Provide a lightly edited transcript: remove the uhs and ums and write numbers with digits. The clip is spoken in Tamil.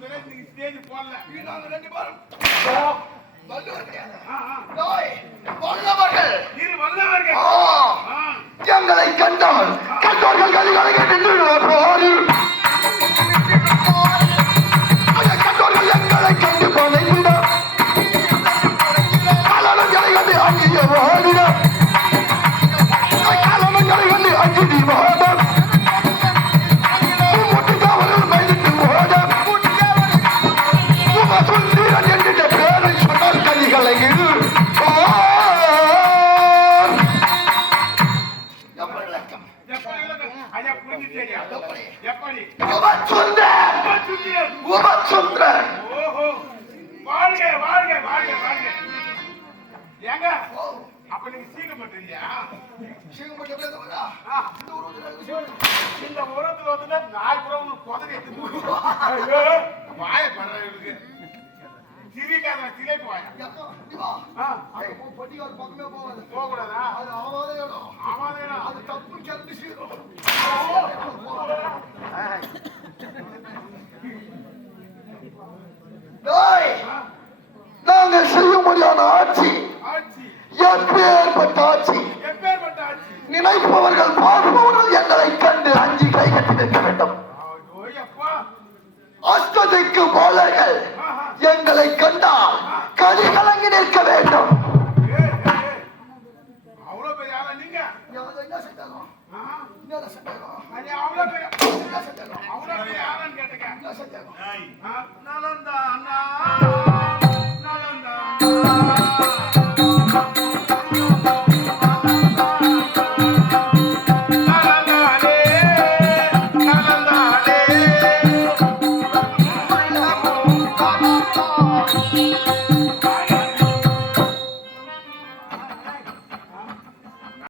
பேரும் இன்னைக்கு ஸ்டேஜ் போடல. நாங்க 2 பேரும் வல்லவர் கிடையாது. வல்லவர்கள். இரு வல்லவர்கள். எங்களை கண்டால் கண்டோர்கள் கலிகளை கேட்டு போரு. கண்டோர்கள் எங்களை கண்டு கொலைவிட காலங்களை கண்டு அங்கிய ஓடிட காலங்களை கண்டு அங்கிடி ஓட முட்டுக்காவர்கள் மைதிட்டு ஓட சுந்தீரன் என்கின்ற பேரை சொன்னால் கலிகளை இரு. அப்ப நீங்க சீகப்பட்டியா? இந்த உரத்துல வந்து நாய் புறம் புதறி எடுத்து வாய பண்றவங்களுக்கு சிரிக்காத சிலைக்கு வாயா போகக்கூடாதா? அது தப்பு கண்டு நாங்கள் செய்ய முடியாத ஆட்சி எப்பேற்பட்ட ஆட்சி. நினைப்பவர்கள் பார்ப்பவர்கள் எங்களை கண்டு அஞ்சி கை கட்டி நிற்க வேண்டும். அஷ்டதிக்கு போலர்கள் எங்களை கண்டால் கலி கலங்கி நிற்க வேண்டும். அவ்வளவு பெரிய ஆளா நீங்க? என்ன செஞ்சாலும் அவ்வளவு பெரிய ஆளான்னு கேட்டுக்க. என்ன செஞ்சாலும் நலந்தா அண்ணா நலந்தா Thank you.